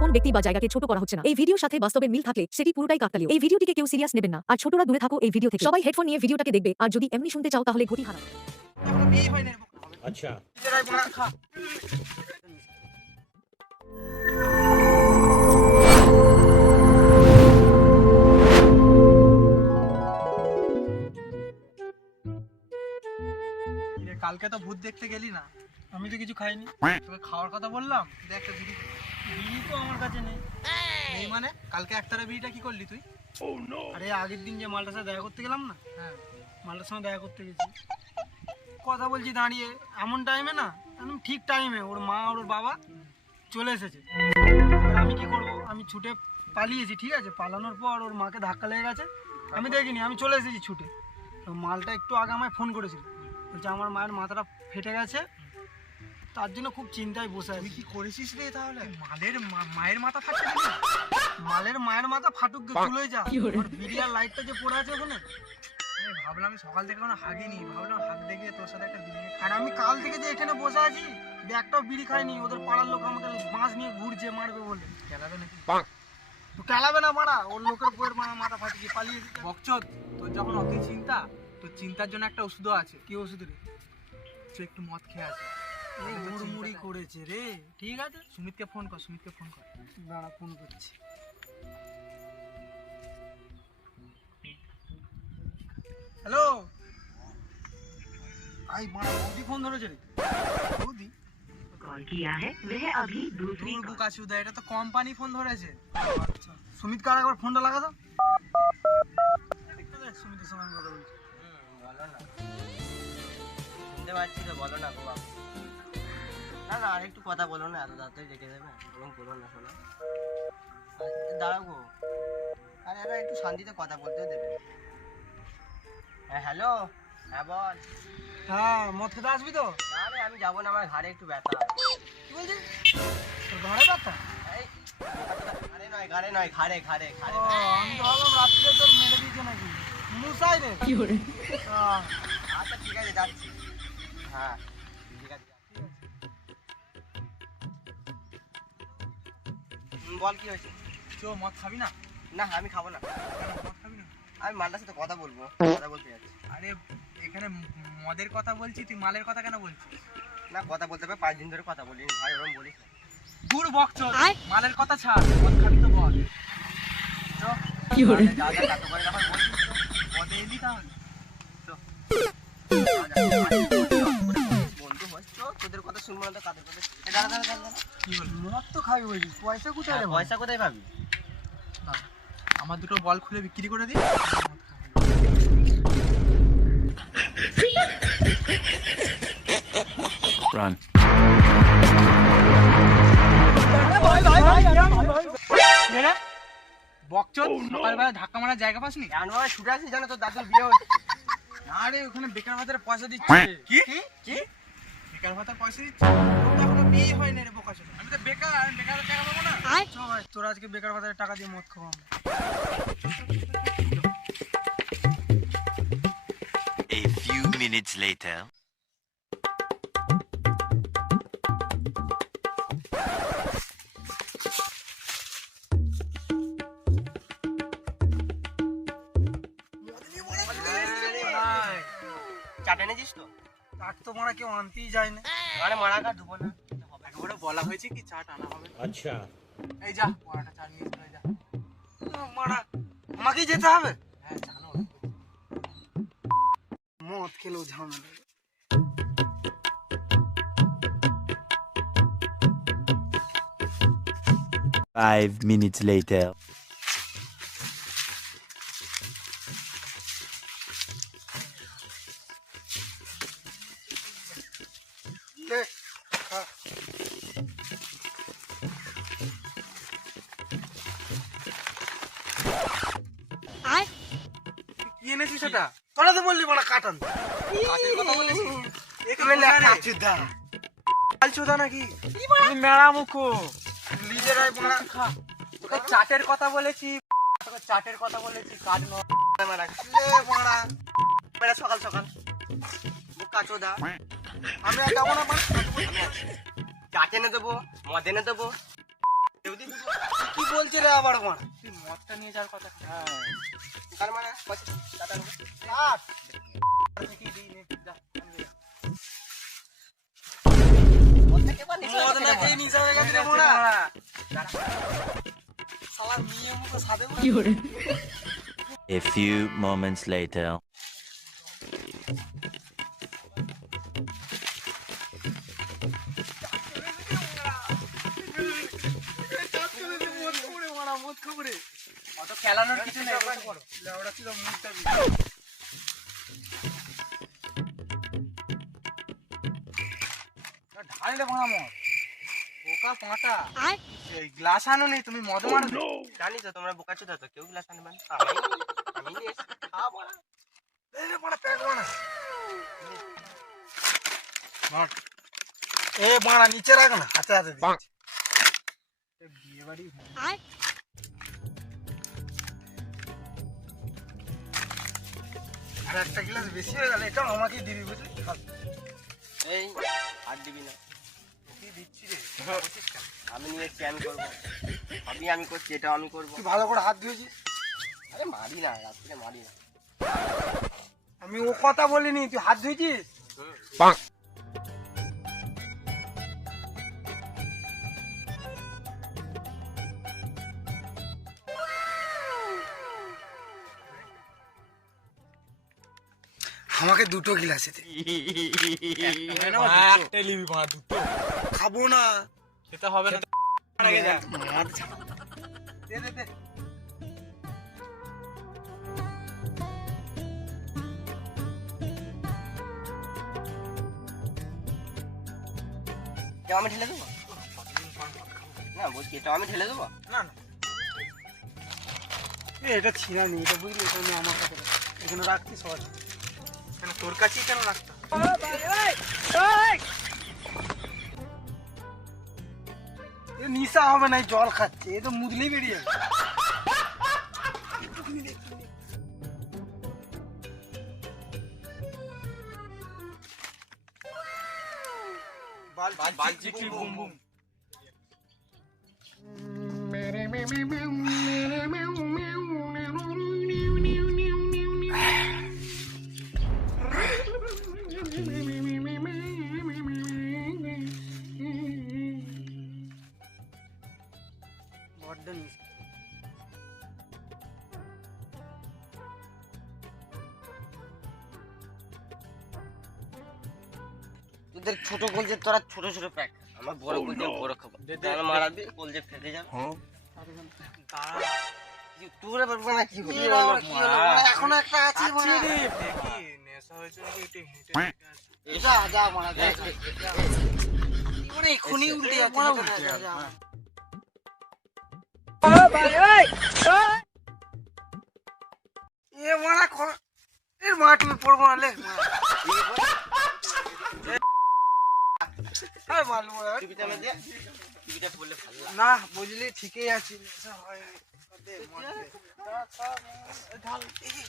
কোন ব্যক্তি বা জায়গাকে ছোট করা হচ্ছে না। এই ভিডিওর সাথে বাস্তবের মিল থাকলে সেটি পুরোটাই কাকতালীয়। এই ভিডিওটিকে কেউ সিরিয়াস নেবেন না। আর ছোটরা দূরে থাকো এই ভিডিও থেকে। সবাই হেডফোন নিয়ে ভিডিওটাকে দেখবে। আর যদি এমনি শুনতে চাও তাহলে ঘটি হারাও। अच्छा কালকে তো ভূত দেখতে গেলি না, আমি তো কিছু খাইনি। তোকে খাওয়ার কথা বললাম, দেখ একটা বিড়ি তো আমার কাছে নেই। নেই মানে কালকে একতারা বিড়িটা কি করলি তুই? আরে আগের দিন যে মালটার সাথে দেখা করতে গেলাম না, হ্যাঁ মালটার সঙ্গে দেখা করতে গেছি, কথা বলছি দাঁড়িয়ে, এমন টাইমে না, একদম ঠিক টাইমে ওর মা আর ওর বাবা চলে এসেছে। এবার আমি কি করব, আমি ছুটে পালিয়েছি, ঠিক আছে। পালানোর পর ওর মাকে ধাক্কা লেগে গেছে, আমি দেখিনি, আমি চলে এসেছি ছুটে। তো মালটা একটু আগে আমায় ফোন করেছিল, বলছে আমার মায়ের মাথাটা ফেটে গেছে, তার জন্য খুব চিন্তায় বসে আছি। কি করেছিস রে তাহলে? মায়ের মাথা ফাটছে, মায়ের মাথা ফাটুক গে, চলে যা। বিড়িয়ার লাইটটা যে পড়ে আছে ওখানে, ভাবলাম আমি সকাল থেকে কোনো হাগিনি, ভাবলাম হাগ দেখে তোর সাথে একটা বিড়ি। আর আমি কাল থেকে যে এখানে বসে আছি, একটাও বিড়ি খাইনি। ওদের পাড়ার লোক আমাকে বাঁশ নিয়ে ঘুরছে, মারবে বলে। খেলাবে নাকি? তো খেলাবে না মারা, ওর লোকের বইয়ের মাথা ফাটিয়ে পালিয়ে বকচোদ। তোর যখন অতই চিন্তা, তোর চিন্তার জন্য একটা ওষুধও আছে। কি ওষুধ রে? তুই একটু মদ খেয়ে আছে, মুড়ি করেছে রে। ঠিক আছে, সুমিতকে ফোন কর, দাঁড়া ফোন করছি। হ্যালো, আই মারা বৌদি ফোন ধরেছে রে। বৌদি कॉल किया है वह अभी दूसरी বুকাচুদা, এটা তো কোম্পানি ফোন ধরেছে। আচ্ছা সুমিত কার একবার ফোনটা লাগা তো। সুমিতের সঙ্গে কথা বলছি। বলো না, শুনতে পাচ্ছি তো, বলো না বাবা। না না, আর একটু কথা বলো না, এত তাড়াতাড়ি রেখে দেবে, এবং বলো না শোনা। দাঁড়াও গো, আরে এরা একটু শান্তিতে কথা বলতেও দেবে। হ্যাঁ হ্যালো, হ্যাঁ বল। হ্যাঁ মদ খেতে আসবি তো? না রে, আমি যাবো না, আমার ঘাড়ে একটু ব্যথা। কি বলছিস? তোর ঘরে ব্যথা? এই ঘাড়ে নয়, ঘাড়ে। ও, আমি তো ভাবলাম রাত্রে তোর মেরে দিয়েছে নাকি, মুসাই রে। আচ্ছা ঠিক আছে, যাচ্ছি। হ্যাঁ ঠিক আছে, বল কি হয়েছে? চো, মদ খাবি না? না আমি খাবো না, মদ খাবি না? আমি মালটার সাথে কথা বলবো, কথা বলতে যাচ্ছি। আরে এখানে মদের কথা বলছি, তুই মালের কথা কেন বলছিস? না কথা বলতে হবে, 5 দিন ধরে কথা বলিনি ভাই, ওরকম বলিস না। দূর বকচোদ, মালের কথা ছাড়, মদ খাবি তো বল। চো, কি হলো? যা যা কাটো করে যখন বলছিস তো, মদে এলি তাহলে। চো। বন্ধু হচ্ছ, তোদের কথা শুনবো না তো কাদের কথা? দাঁড়া। কি হলো? মদ তো খাবি বলছিস, পয়সা কোথায় রে? পয়সা কোথায় পাবি? আমার দুটো বল খুলে বিক্রি করে দিই। run বকচোদ, সকালবেলা ধাক্কা মারার জায়গা পাসনি? এমন ছুটে আসিস জানো তোর দাদুর বিয়ে হচ্ছে। আরে ওখানে বেকার ভাতার পয়সা দিচ্ছে। কি বেকার ভাতার পয়সা দিচ্ছে? তোর তো এখনো বিয়ে হয়নি রে বোকাচোদ। আমি তো বেকার, আমি বেকার টাকা পাবো না। চল ভাই, তোর আজকে বেকার ভাতার টাকা দিয়ে মদ খাবো আমরা। A few minutes later. Chaat এনেছিস তো? চাট তো মারা কেউ আনতেই যায় না। আরে মারা কাট ধুবো না। একেবারে বলা হয়েছে কি চাট আনা হবে। अच्छा এই যা, পড়াটা চাট নিয়ে চলে যা। মারা আমাকেই যেতে হবে? হ্যাঁ জানো, মদ খেলেও ঝামেলা। Five minutes later. কি এনেছিস সেটা? তোরা তো বললি বড় কাটান। কাটের কথা বলিস? কালচোদা নাকি? মেড়া মুখো নিজেরাই বড় খা। তোকে চাটের কথা বলেছি, কাট মারা বড়া মেরা সকাল বুকা চোদা। আমি আর যাবো না। চাট এনে দেবো, মদ এনে দেবো, বলছে রে আবার মারা তুই মদটা নিয়ে যাওয়ার কথা তার মানে পয়সা টাকা নেবো। আট দেখি দিই নে যা মদ থেকে এবার নেশা মদ না হয়ে খেয়ে নিশা হয়ে গেছে রে মোড়া শালা মেয়ে মুখে সাদে A few moments later. অত খেলানোর কিছু নেই লেওড়া ছিল মুখটা ঢাললে ভাঙা মদ বোকা পাঁটা এই গ্লাস আনো নেই তুমি মদ মারো জানি তো তোমরা বোকা চোদা তো কেউ গ্লাস আনবে না আমি নিয়ে এসে খাবো না এই রে বড় প্যাক বানা এ বানা নিচে রাখ না হাতে হাতে দিচ্ছি বিয়ে বাড়ি আর একটা গ্লাস বেশি হয়ে গেল এটা আমাকেই দিবি বুঝলি এই আর দিবি না কি দিচ্ছি রে বলছিস কেন? আমি নিয়ে এসছি আমি করবো আমি করছি এটাও আমি করবো তুই ভালো করে হাত ধুয়েছিস আরে মারি না রাত্রে মারি না আমি ও কথা বলিনি তুই হাত ধুয়েছিস আমাকে দুটো গিলাস দে খাবো না সেটা হবে না দে দে দে এটাও আমি ঢেলে দেবো না বলছি এটাও আমি ঢেলে দেবো না না এটা ছিঁড়া নেই এটা বুঝলি এটা আমি আমার কাছে এখানে রাখছি সহজ কেন তোর কাছেই কেন রাখতাম নিশা হবে না জল খাচ্ছে এ তো মুদলেই বেরিয়ে যাবে বালচিক বুম বুম বড্ড নিশা তোদের ছোট কলজে তোরা ছোট ছোট প্যাক আমার বড় কলজে বড় খাবো তাহলে মারাবি কলজে ফেটে যাবে তোর আবার বানা কি হলো এখন একটা আছে নেশা হয়েছে নাকি একটু হেঁটে যা যা মারা যা মানে এখনই উল্টে যাচ্ছে এ মারা এর মাটি পড়বো না লে টিভিটা আমি দিয়ে টিভিটা পড়লে ভালো লাগে না বুঝলি ঠিকই আছি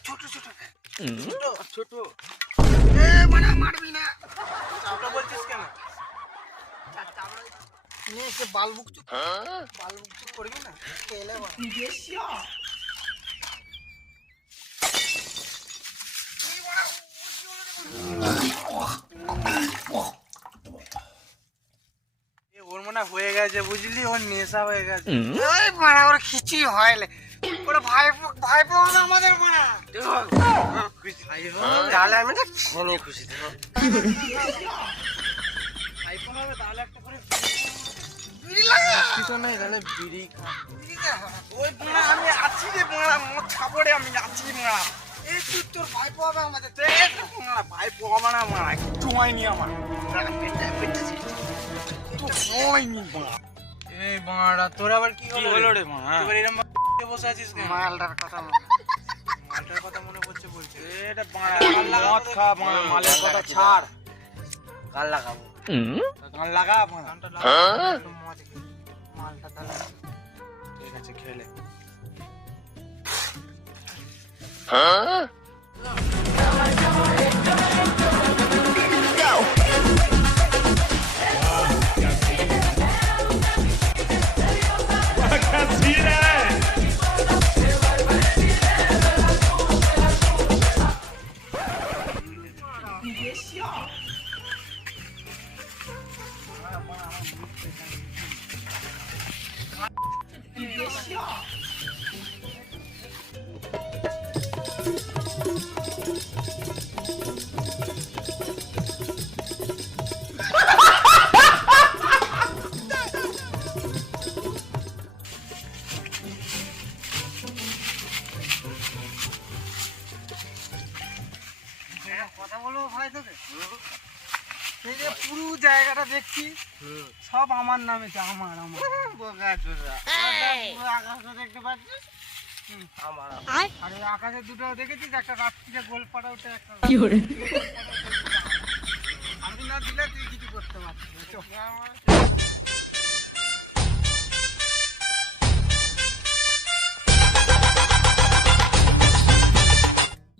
ছোট ছোট ছোট এ মানে মারবি না চাপটা বলছিস কেন নে সে বালবুক চুপ করবি না খেলে ওর মনে হয়ে গেছে বুঝলি ওর নেশা হয়ে গেছে ওই মারা ওর খিচুড়ি হয় ওর ভাইপো হবে আমাদের মারা তাহলে আমি না খেয়ে খুশি দেবো ভাইপো হবে তাহলে একটা করে বিড়ি লাগা কিছু নাই তাহলে বিড়ি খা ওই মারা আমি আছি রে মারা মদ খাবো রে আমি আছি মারা এই তুই তোর ভাইপো হবে আমাদের মারা ভাইপো হবে না মারা কিছু হয়নি আমার এই বাড়া তোর আবার কি হলো রে মা তুই এরকম বসে আছিস কেন মালটার কথা মনে পড়ছে বলছে এটা মদ খা মালের কথা ছাড় গাল লাগাবো গান লাগা গানটা লাগা মালটা তাহলে ঠিক আছে খেলে see that কথা বলবো ভাই তোকে এই যে পুরো জায়গাটা দেখছি সব আমার নামে আমার বোকা চোদা। পুরো আকাশটা দেখতে পাচ্ছিস? আমার আর এই আকাশের দুটো দেখেছিস, একটা রাত্রিরে গোলপাড়া উঠে একটা আমি না দিলে তুই কিছু করতে পারছিস না। চল।